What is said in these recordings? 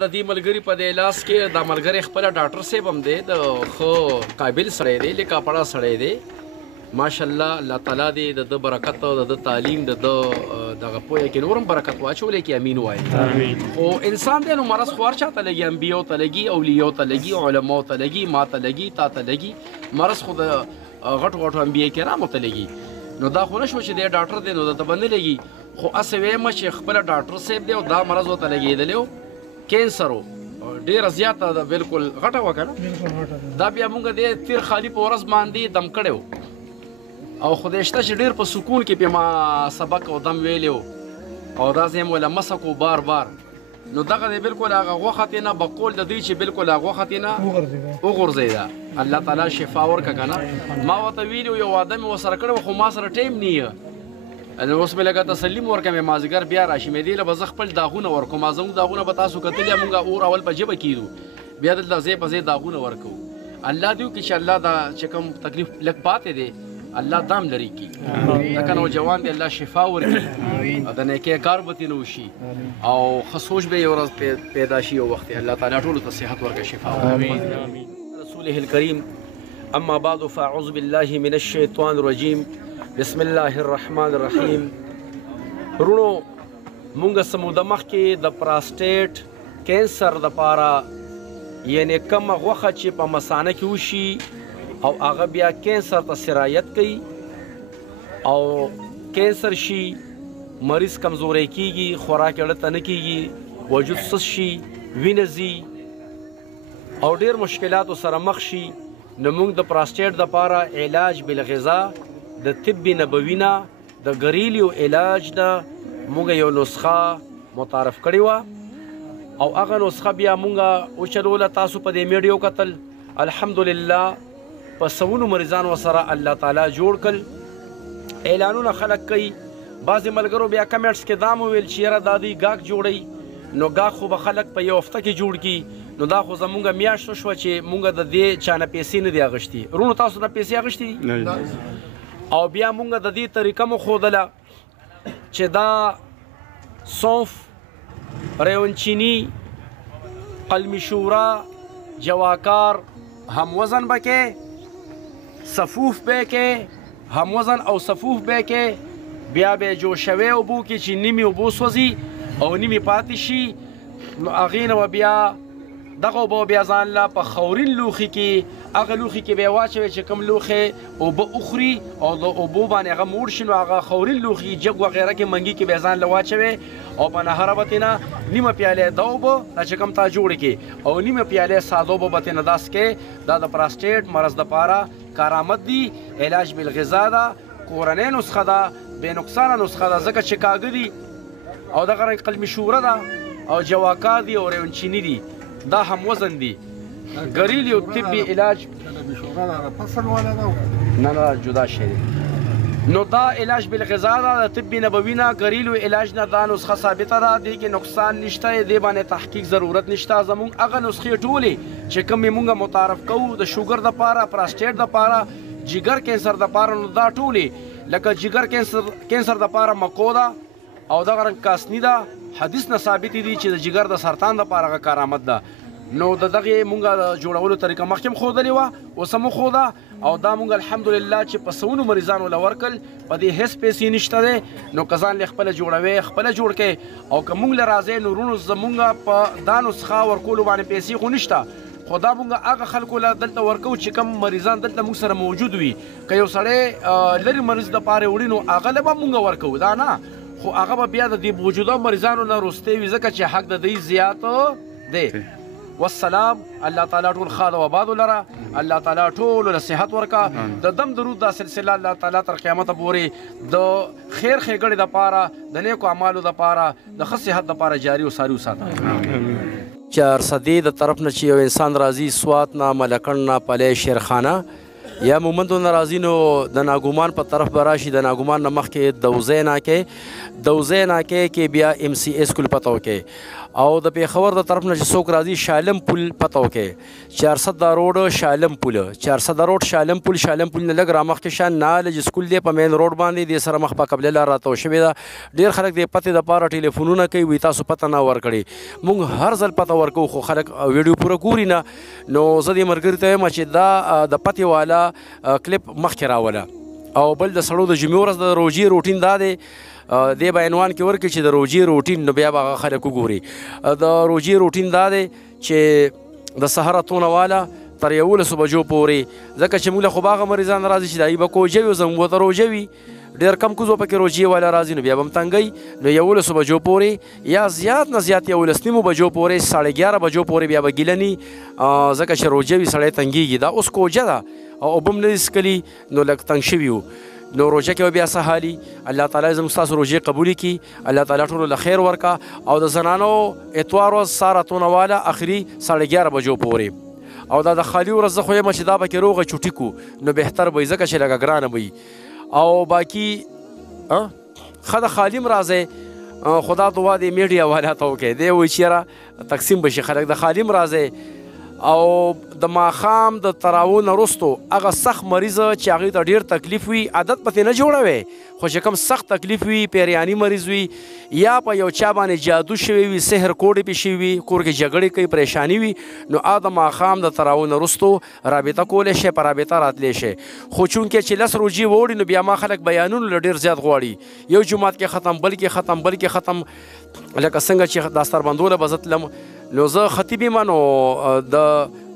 د دې ملګري په دې لاس کې دا ملګری خپله ډاکټر صاحب هم دی د ښه قابل سړی دی لیکا پړه سړی دی ماشاءالله الله تعالی دې د ده برکت او د ده تعلیم د ده دغه پوهه کې نور هم برکت واچولی کې امین وایي خو انسان دی نو مرض خوار چاته لګي انبیاو ته لګي اولیاو ته لګي علماو ته لګي ما ته لګي تا ته لګي مرض خو د غټو غټو انبیا کرامو ته لګي نو دا خو نه شو چې دی ډاکټر دی نو د ته به نه لګي خو هسې ویمه چې خپله ډاکټر صاحب دی او دا مرض ورته لګېدلی و کینسرو ډیره زیاته ده بالکل غټه وه که نه دا بیا مونږ د تیر خالي په ورځ باندې دم کړی و او خدای شته چې ډېر په سکون کې پې ما سبق او دم ویلی و او دا زه یې ویله مسه کو بار بار نو دغه دی بالکل هغه غوښه ترې نه بقول د دوی چې بالکل هغه غوښه ترې نه وغورځېده الله تعالی شفا ورکړه که نه ما ورته ویلي و یو واده مې ورسره کړی و خو ما سره ټایم نه نو اوس مې لږه تسلي م ورکړم مازدیګر بیا راشي مې دې له به زه خپل داغونه ورکوم زموږ داغونه به تاسو کتلي مونږ اور اول په ژبه کېدو بیا دلته ځای په ځای داغونه ورکوو الله دې وکړي چې الله دا چې کوم تکلیف لږ پاتې دی الله دام لري کړي ځکه نوجوان دی الله شفا ورکړي د نیکۍ کار به ترې نه وشي او ښه سوچ به یې ورځ پیدا شي یو وخت الله تعالی ټولو ته صحت ورکړي شفا رسوله الکریم اما بعد فاعوذ بالله من الشیطان الرجیم بسم الله الرحمن الرحیم رونو مونږ سموده مخکې د پراسټیټ کینسر دپاره یعنی کمه غوښه چې په مثانه کې وشي او هغه بیا کینسر ته سرایت کوي او کینسر شي مریض کمزوری کیږي خوراک اړه ته نه کیږي وجود سست شي وینه ځي او ډېر مشکلاتو سره مخ شي نو موږ د پراسټیټ دپاره علاج بالغذا د طب نبوي نه د ګریلیو علاج نه موږ یو نسخه متعارف کړې وه او هغه نسخه بیا موږ وچلوله تاسو په دې میډیو کتل الحمدلله په سوونو مریضان ورسره الله تعالی جوړ کړل اعلانونه خلک کوي بعضې ملګرو بیا کمنټس کې دا مو ویل چې یاره دا دوی ګاک جوړوي نو ګاک خو به خلک په یو هفته کې جوړ کړي نو دا خو زمونږ میاشت وشوه چې مونږ د دې چا نه پیسې نه دي اخیستي رونو تاسو نه پیسې اخیستي دي او بیا مونږ د دې طریقه مو ښودله چې دا صوف ریونچینی قلمی شورا جواکار هم وزن به کې صفوف به کې هم وزن او صفوف به کې بیا به جوشوي اوبو کې چې نیمې اوبو سوځي او نیمې پاتې شي نو هغې نه به بیا دغه اوبه بیا ځان له په خورین لوښي کې هغه لوښي کې به یې واچوئ چې کوم لوښی اوبه وخوري او د اوبو باندې هغه موړ شي نو هغه خورین لوښي جګ وغیره کې منګي کې به یې ځان له واچوئ او په نهره به ترېنه نیمه پیالې د اوبه دا چې کوم تا جوړې کړي او نیمه پیالې ساده اوبه به ترېنه داسې کې دا د پراسټیټ مرض دپاره کارآمد دي علاج بالغذا ده کورنۍ نسخه ده بې نقصانه نسخه ده ځکه چې کاږه دي او دغه رنګ قلمي شوره ده او جواکار دي او ریونچیني دي دا هم وزن دي ګریلیو طبي علاج نه نه جدا شی دی نو دا علاج بالغذا ده د طب نبوي نه ګریلیو علاج نه دا نسخه ثابته ده دې کې نقصان نشته دې باندې تحقیق ضرورت نشته زموږ هغه نسخې ټولې چې کومې مونږ متعارف کوو د شوګر دپاره پراسټیټ دپاره جګر کینسر دپاره نو دا ټولې لکه جګر کینسر دپاره مکو ده او دغه رنګ کاسني ده حدیث نه ثابتې دي چې د جګر د سرطان دپاره هغه کارآمد ده نو د دغې مونږ د جوړولو طریقه مخکې هم ښودلې وه اوس هم وښوده او دا مونږ الحمدلله چې په سوونو مریضانو له ورکړل په دې هېڅ پیسې نشته دی نو که ځان یې خپله جوړوې خپله جوړ کړې او که مونږ له راځئ نو وروڼو زمونږ په دا نسخه ورکولو باندې پیسې خو نشته خو دا مونږ هغه خلکو له دلته ورکوو چې کوم مریضان دلته مونږ سره موجود وي که یو سړی لرې مریض دپاره وړي نو هغه له به مونږ ورکوو دا نه خو هغه به بیا د دې موجوده مریضانو نه وروستی وي ځکه چې حق د دوی زیات دی والسلام الله تعالی ټول خال او آباد ولره الله تعالی ټولو له صحت ورکړه د دم درود دا سلسله الله تعالی تر قیامته پورې د خیر ښېګړې دپاره د نیکو اعمالو دپاره د ښه صحت دپاره جاري وساري وساته چې ارصدې د طرف نه چې یو انسان راځي سوات نه ملکڼ نه پلی شیرخانه یا مومندو نه راځي نو د ناګومان په طرف به راشي د ناګومان نه مخکې دوزی ناکې کې بیا ام سی اے سکول پته وکړئ او د پیښور د طرف نه چې څوک راځي شالم پل پته وکړئ 400 روډ شالم پل 400 روډ شالم پل نه لږ رامخکې شه نالج سکول دی په مین روډ باندې دې سره مخ په قبله لار راته شوې ده. ډېر خلک دې پتې دپاره ټلیفونونه کوي وایي تاسو پته نه ورکړې. موږ هر ځل پته ورکوو خو خلک ویډیو پوره ګوري نه. نو زه دې ملګري ته وایم چې دا د پتې والا کلیپ مخکې راوله. او بل د سړو د جمعې ورځ د روژې روټین دا دی دې به عنوان کې ورکړي چې د روژې روټین نو بیا به هغه خلک وګوري. د روژې روټین دا دی چې د سهار اتونه واله تر 11 بجو پورې ځکه چې موږ له خو به هغه مریضان راځي چې دایي به کوژه وي او زموږ به ته روژه وي. ډېر کم کوزو پکې روژې والا راځي نو بیا به هم تنګوي. نو 11 بجو پورې یا زیات نه زیات 11 بجو پورې 11:30 بجو پورې بیا به ګیله ني ځکه چې روژه وي سړی تنګېږي. دا اوس کوژه ده او اوبه هم نه دي څښلي نو لږ تنګ شوي وو. نو روژه کې به بیا څه حالي الله تعالی زموږ ستاسو روژې قبولې کړي. الله تعالی ټولو له خیر ورکړه. او د زنانو اتوار ورځ سهار اتونه واله اخري 11:30 بجو پورې. او دا د خالي ورځ زه خو یم چې دا پکې روغه چوټي کړو نو بهتر به وي ځکه چې لږه ګرانه به وي. او باقي ښه د خالي م راځئ خدا دعا دې میډیا والا ته وکړئ. دی وایي چې یاره تقسیم به شي خلک د خالي م راځئ. او د ماښام د تراوو نه وروستو هغه سخت مریض چې هغوی ته ډېر تکلیف وي عادت پکې نه جوړوئ خو چې کوم سخت تکلیف وي پیریاني مریض وي یا په یو چا باندې جادو شوی وي سحر کوډې پې شوي وي کور کې جګړې کوي پریشاني وي نو د ماښام د تراوو نه وروستو رابطه کولی شئ په رابطه راتلی شئ. خو چونکې چې 10 روژې ووړي نو بیا ما خلک بیانونو له ډېر زیات غواړي یو جومات کې ختم بل کې ختم بل کې ختم لکه څنګه چې داستربندونه به زه تلم نو زه خطیب یم نو د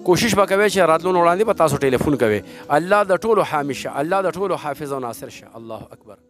کوشش به کوئ چې راتلو نه وړاندې به تاسو ټلیفون کوئ. الله د ټولو حامي شه الله د ټولو حافظ او ناصر شه. الله اکبر.